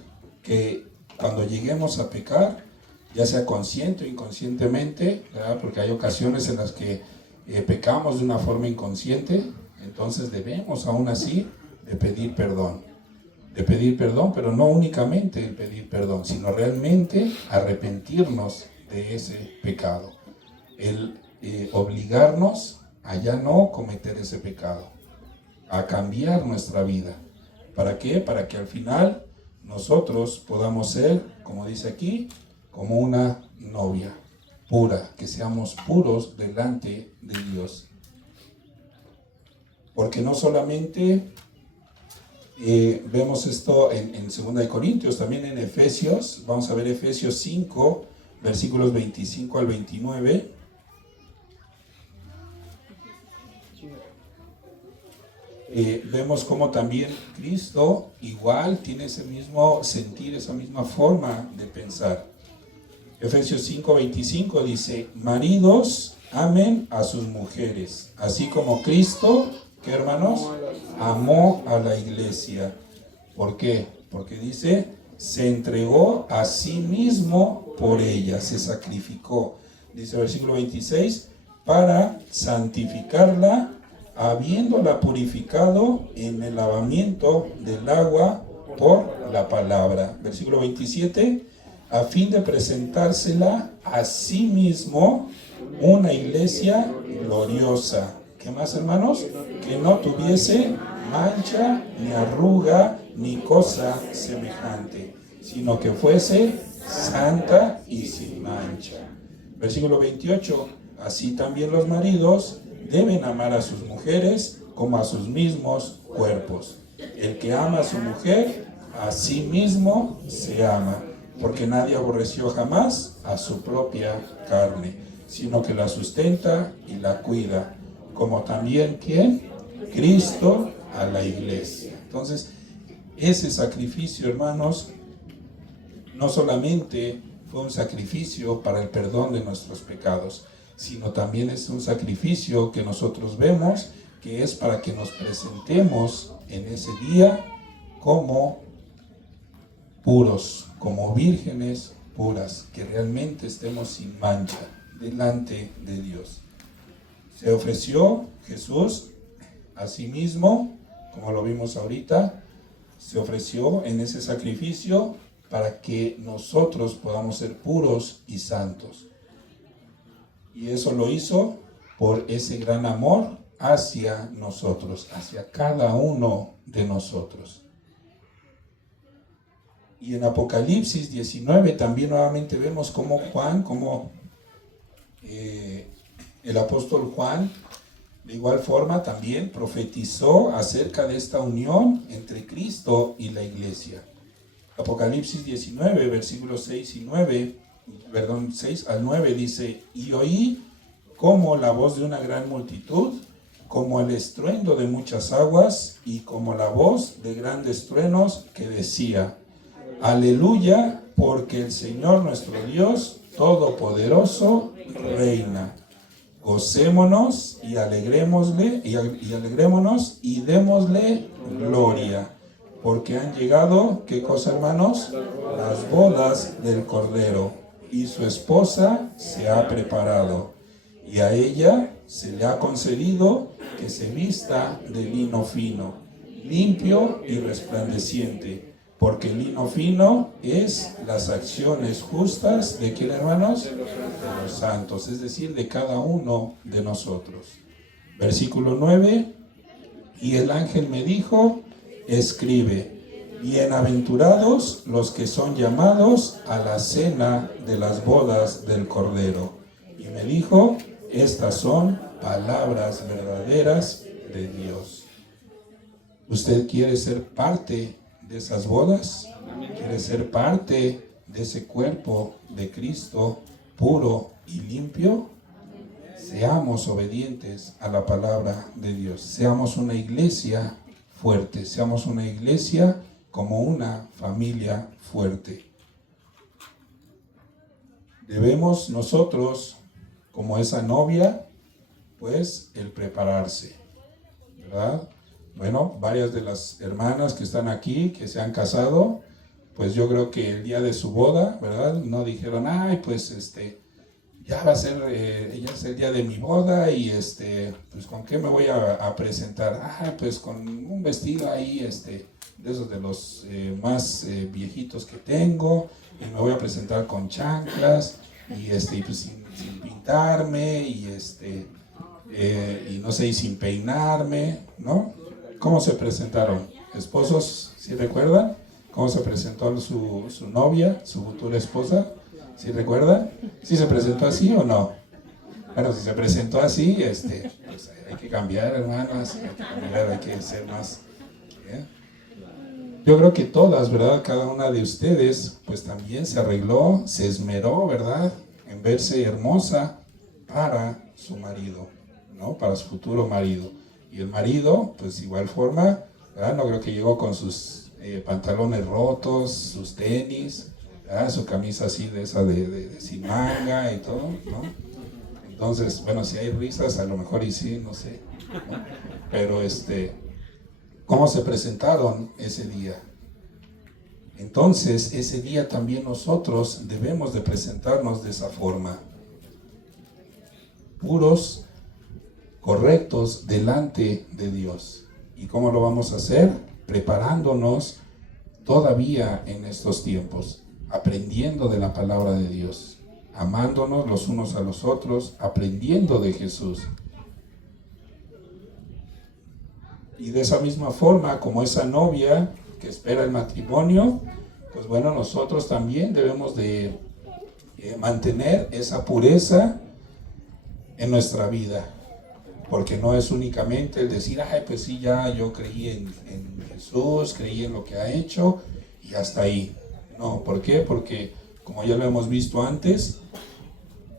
que cuando lleguemos a pecar, ya sea consciente o inconscientemente, ¿verdad? Porque hay ocasiones en las que pecamos de una forma inconsciente, entonces debemos aún así de pedir perdón, pero no únicamente el pedir perdón, sino realmente arrepentirnos de ese pecado, el obligarnos a ya no cometer ese pecado, a cambiar nuestra vida. ¿Para qué? Para que al final nosotros podamos ser, como dice aquí, como una novia pura, que seamos puros delante de Dios. Porque no solamente vemos esto en 2 de Corintios, también en Efesios, vamos a ver Efesios 5, versículos 25 al 29. Vemos como también Cristo igual tiene ese mismo sentir, esa misma forma de pensar. Efesios 5:25 dice: maridos, amen a sus mujeres, así como Cristo, ¿qué, hermanos? Amó a la iglesia. ¿Por qué? Porque dice, se entregó a sí mismo por ella, se sacrificó. Dice el versículo 26, para santificarla, habiéndola purificado en el lavamiento del agua por la palabra. Versículo 27, a fin de presentársela a sí mismo una iglesia gloriosa. ¿Qué más, hermanos? Que no tuviese mancha, ni arruga, ni cosa semejante, sino que fuese santa y sin mancha. Versículo 28, así también los maridos deben amar a sus mujeres como a sus mismos cuerpos. El que ama a su mujer, a sí mismo se ama, porque nadie aborreció jamás a su propia carne, sino que la sustenta y la cuida, como también, ¿quién? Cristo a la iglesia. Entonces, ese sacrificio, hermanos, no solamente fue un sacrificio para el perdón de nuestros pecados, sino también es un sacrificio que nosotros vemos que es para que nos presentemos en ese día como puros, como vírgenes puras, que realmente estemos sin mancha delante de Dios. Se ofreció Jesús a sí mismo, como lo vimos ahorita, se ofreció en ese sacrificio para que nosotros podamos ser puros y santos. Y eso lo hizo por ese gran amor hacia nosotros, hacia cada uno de nosotros. Y en Apocalipsis 19 también nuevamente vemos cómo Juan, el apóstol Juan, de igual forma también profetizó acerca de esta unión entre Cristo y la iglesia. Apocalipsis 19, versículos 6 al 9 dice: y oí como la voz de una gran multitud, como el estruendo de muchas aguas, y como la voz de grandes truenos, que decía: aleluya, porque el Señor nuestro Dios Todopoderoso reina. Gocémonos y alegrémonos y démosle gloria, porque han llegado, ¿qué cosa, hermanos? Las bodas del Cordero, y su esposa se ha preparado, y a ella se le ha concedido que se vista de lino fino, limpio y resplandeciente, porque el lino fino es las acciones justas ¿de quién, hermanos? De los santos, es decir, de cada uno de nosotros. Versículo 9: y el ángel me dijo: escribe, bienaventurados los que son llamados a la cena de las bodas del Cordero. Y me dijo: estas son palabras verdaderas de Dios. ¿Usted quiere ser parte de esas bodas? ¿Quiere ser parte de ese cuerpo de Cristo puro y limpio? Seamos obedientes a la palabra de Dios. Seamos una iglesia fuerte. Seamos una iglesia como una familia fuerte. Debemos nosotros, como esa novia, pues el prepararse, ¿verdad? Bueno, varias de las hermanas que están aquí, que se han casado, pues yo creo que el día de su boda, ¿verdad? No dijeron: ay, pues ya va a ser, ya es el día de mi boda y pues ¿con qué me voy a presentar? Ah, pues con un vestido ahí, de esos de los más viejitos que tengo, y me voy a presentar con chanclas y pues sin pintarme y y no sé, y sin peinarme, ¿no? ¿Cómo se presentaron? ¿Esposos, sí recuerdan? ¿Cómo se presentó su novia, su futura esposa? ¿Sí recuerdan? ¿Sí se presentó así o no? Bueno, si se presentó así, pues hay que cambiar, hermanas, hay que cambiar, hay que ser más. Yo creo que todas, ¿verdad? Cada una de ustedes, pues también se arregló, se esmeró, ¿verdad? En verse hermosa para su marido, ¿no? Para su futuro marido. Y el marido, pues igual forma, ¿verdad? No creo que llegó con sus pantalones rotos, sus tenis, ¿verdad? Su camisa así de esa de sin manga y todo, ¿no? Entonces, bueno, si hay risas, a lo mejor y sí, no sé, ¿no? Pero ¿cómo se presentaron ese día? Entonces, ese día también nosotros debemos de presentarnos de esa forma, puros, correctos delante de Dios. ¿Y cómo lo vamos a hacer? Preparándonos todavía en estos tiempos, aprendiendo de la palabra de Dios, amándonos los unos a los otros, aprendiendo de Jesús. Y de esa misma forma, como esa novia que espera el matrimonio, pues bueno, nosotros también debemos de mantener esa pureza en nuestra vida. porque no es únicamente el decir, ay, pues sí, ya yo creí en Jesús, creí en lo que ha hecho y hasta ahí. No, ¿por qué? Porque como ya lo hemos visto antes,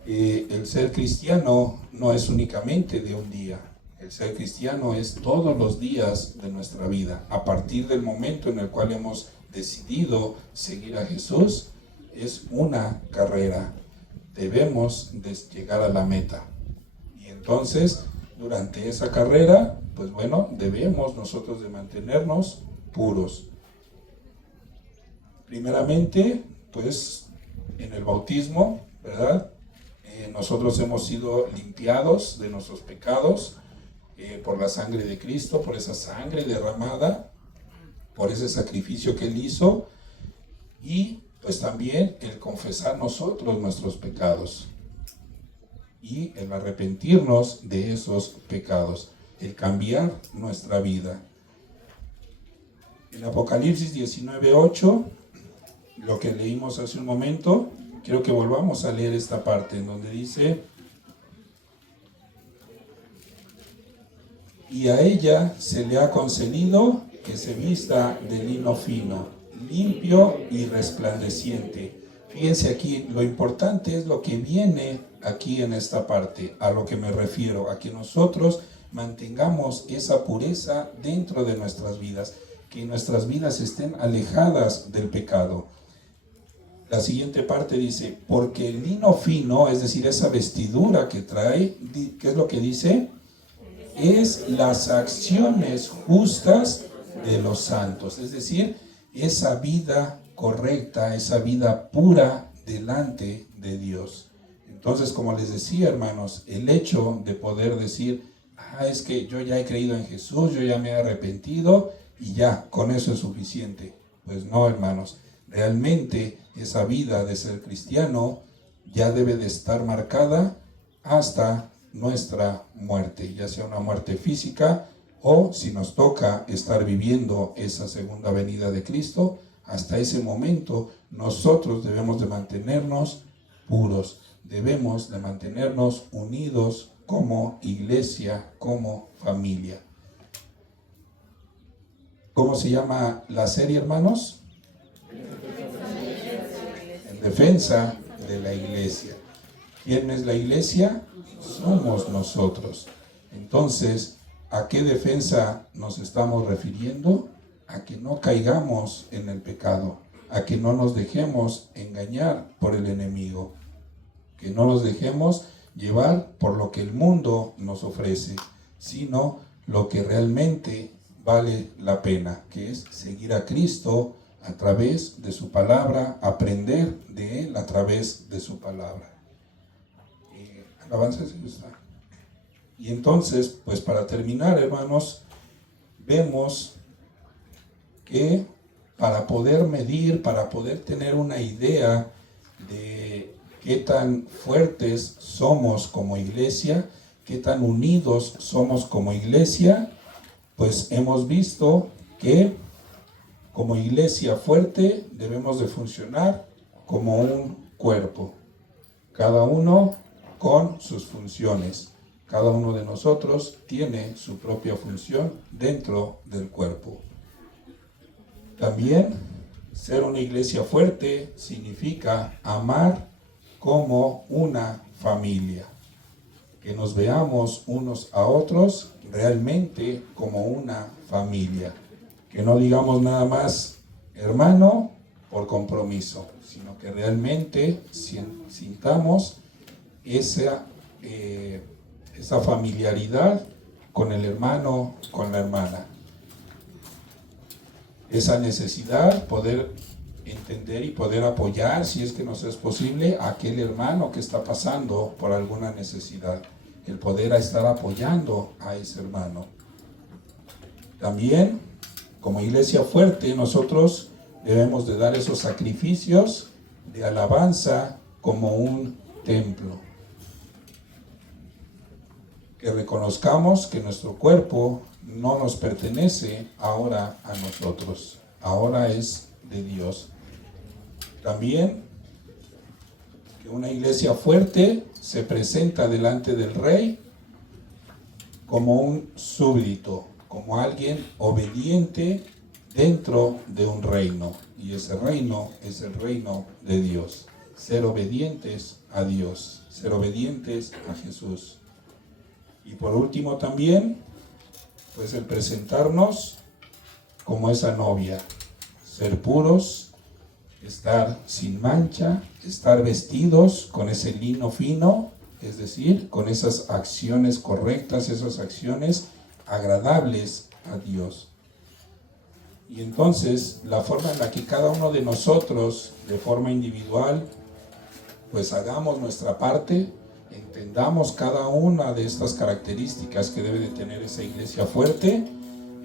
el ser cristiano no es únicamente de un día. El ser cristiano es todos los días de nuestra vida. A partir del momento en el cual hemos decidido seguir a Jesús, es una carrera. Debemos de llegar a la meta. Y entonces, durante esa carrera, pues bueno, debemos nosotros de mantenernos puros. Primeramente, pues en el bautismo, ¿verdad? Nosotros hemos sido limpiados de nuestros pecados por la sangre de Cristo, por esa sangre derramada, por ese sacrificio que Él hizo, y pues también el confesar nosotros nuestros pecados y el arrepentirnos de esos pecados, el cambiar nuestra vida. En Apocalipsis 19:8, lo que leímos hace un momento, quiero que volvamos a leer esta parte en donde dice: y a ella se le ha concedido que se vista de lino fino, limpio y resplandeciente. Fíjense aquí, lo importante es lo que viene aquí en esta parte, a lo que me refiero, a que nosotros mantengamos esa pureza dentro de nuestras vidas, que nuestras vidas estén alejadas del pecado. La siguiente parte dice, porque el lino fino, es decir, esa vestidura que trae, ¿qué es lo que dice? Es las acciones justas de los santos, es decir, esa vida correcta, esa vida pura delante de Dios. Entonces, como les decía, hermanos, el hecho de poder decir, es que yo ya he creído en Jesús, yo ya me he arrepentido y ya, con eso es suficiente. Pues no, hermanos, realmente esa vida de ser cristiano ya debe de estar marcada hasta nuestra muerte, ya sea una muerte física o si nos toca estar viviendo esa segunda venida de Cristo, hasta ese momento nosotros debemos de mantenernos puros, debemos de mantenernos unidos como iglesia, como familia. ¿Cómo se llama la serie, hermanos? En defensa de la iglesia. ¿Quién es la iglesia? Somos nosotros. Entonces, ¿a qué defensa nos estamos refiriendo? A que no caigamos en el pecado, a que no nos dejemos engañar por el enemigo, que no nos dejemos llevar por lo que el mundo nos ofrece, sino lo que realmente vale la pena, que es seguir a Cristo a través de su palabra, aprender de Él a través de su palabra. Alabanza, Señor, está. Y entonces, pues para terminar, hermanos, vemos que para poder medir, para poder tener una idea de qué tan fuertes somos como iglesia, qué tan unidos somos como iglesia, pues hemos visto que como iglesia fuerte debemos de funcionar como un cuerpo, cada uno con sus funciones. Cada uno de nosotros tiene su propia función dentro del cuerpo. También ser una iglesia fuerte significa amar como una familia, que nos veamos unos a otros realmente como una familia, que no digamos nada más hermano por compromiso, sino que realmente sintamos esa familiaridad con el hermano, con la hermana. Esa necesidad, poder entender y poder apoyar, si es que nos es posible, a aquel hermano que está pasando por alguna necesidad. El poder estar apoyando a ese hermano. También, como iglesia fuerte, nosotros debemos de dar esos sacrificios de alabanza como un templo. Que reconozcamos que nuestro cuerpo no nos pertenece ahora a nosotros, ahora es de Dios. También que una iglesia fuerte se presenta delante del Rey como un súbdito, como alguien obediente dentro de un reino. Y ese reino es el reino de Dios. Ser obedientes a Dios, ser obedientes a Jesús. Y por último también, pues el presentarnos como esa novia, ser puros, estar sin mancha, estar vestidos con ese lino fino, es decir, con esas acciones correctas, esas acciones agradables a Dios. Y entonces la forma en la que cada uno de nosotros, de forma individual, pues hagamos nuestra parte, entendamos cada una de estas características que debe de tener esa iglesia fuerte,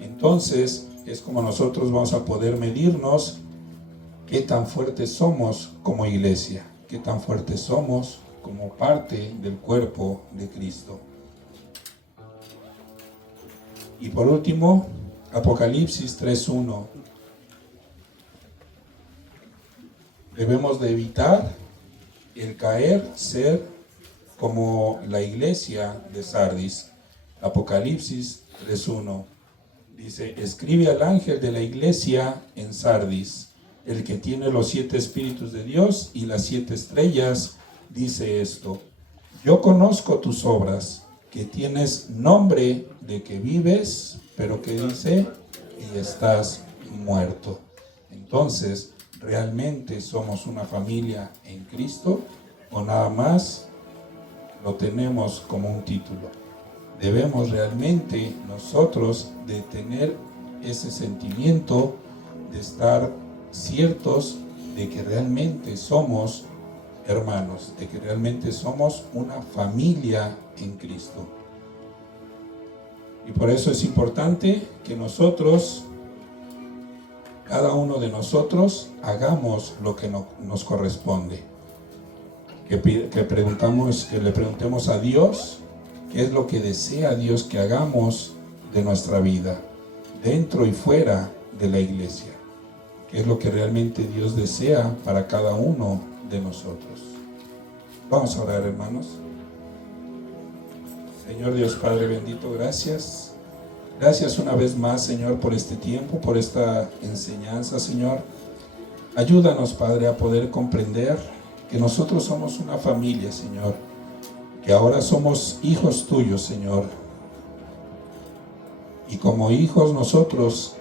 entonces es como nosotros vamos a poder medirnos qué tan fuertes somos como iglesia, qué tan fuertes somos como parte del cuerpo de Cristo. Y por último, Apocalipsis 3:1. Debemos de evitar el caer, ser como la iglesia de Sardis. Apocalipsis 3:1 dice: escribe al ángel de la iglesia en Sardis, el que tiene los 7 espíritus de Dios y las 7 estrellas, dice esto: yo conozco tus obras, que tienes nombre de que vives, pero que dice, y estás muerto. Entonces, ¿realmente somos una familia en Cristo o nada más lo tenemos como un título? Debemos realmente nosotros de tener ese sentimiento de estar ciertos de que realmente somos hermanos, de que realmente somos una familia en Cristo. Y por eso es importante que nosotros, cada uno de nosotros, hagamos lo que nos corresponde. Que le preguntemos a Dios qué es lo que desea Dios que hagamos de nuestra vida, dentro y fuera de la iglesia. Qué es lo que realmente Dios desea para cada uno de nosotros. Vamos a orar, hermanos. Señor Dios Padre bendito, gracias. Gracias una vez más, Señor, por este tiempo, por esta enseñanza, Señor. Ayúdanos, Padre, a poder comprender que nosotros somos una familia, Señor, que ahora somos hijos tuyos, Señor. Y como hijos nosotros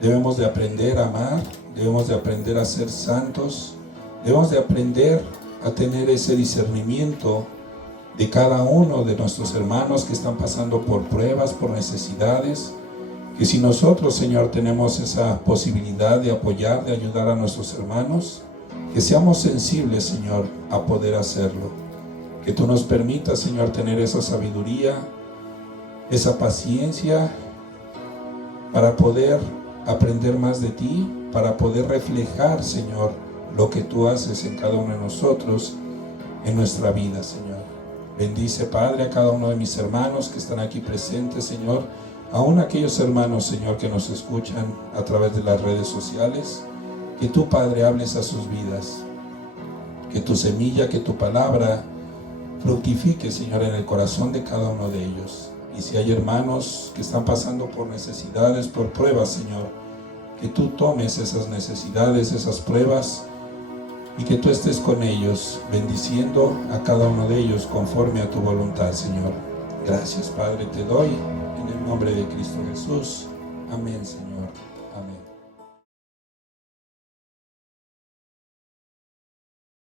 debemos de aprender a amar, debemos de aprender a ser santos, debemos de aprender a tener ese discernimiento de cada uno de nuestros hermanos que están pasando por pruebas, por necesidades, que si nosotros, Señor, tenemos esa posibilidad de apoyar, de ayudar a nuestros hermanos, que seamos sensibles, Señor, a poder hacerlo. Que tú nos permitas, Señor, tener esa sabiduría, esa paciencia, para poder aprender más de ti, para poder reflejar, Señor, lo que tú haces en cada uno de nosotros, en nuestra vida, Señor. Bendice, Padre, a cada uno de mis hermanos que están aquí presentes, Señor, aún aquellos hermanos, Señor, que nos escuchan a través de las redes sociales. Que tú, Padre, hables a sus vidas, que tu semilla, que tu palabra fructifique, Señor, en el corazón de cada uno de ellos. Y si hay hermanos que están pasando por necesidades, por pruebas, Señor, que tú tomes esas necesidades, esas pruebas, y que tú estés con ellos, bendiciendo a cada uno de ellos conforme a tu voluntad, Señor. Gracias, Padre, te doy en el nombre de Cristo Jesús. Amén, Señor.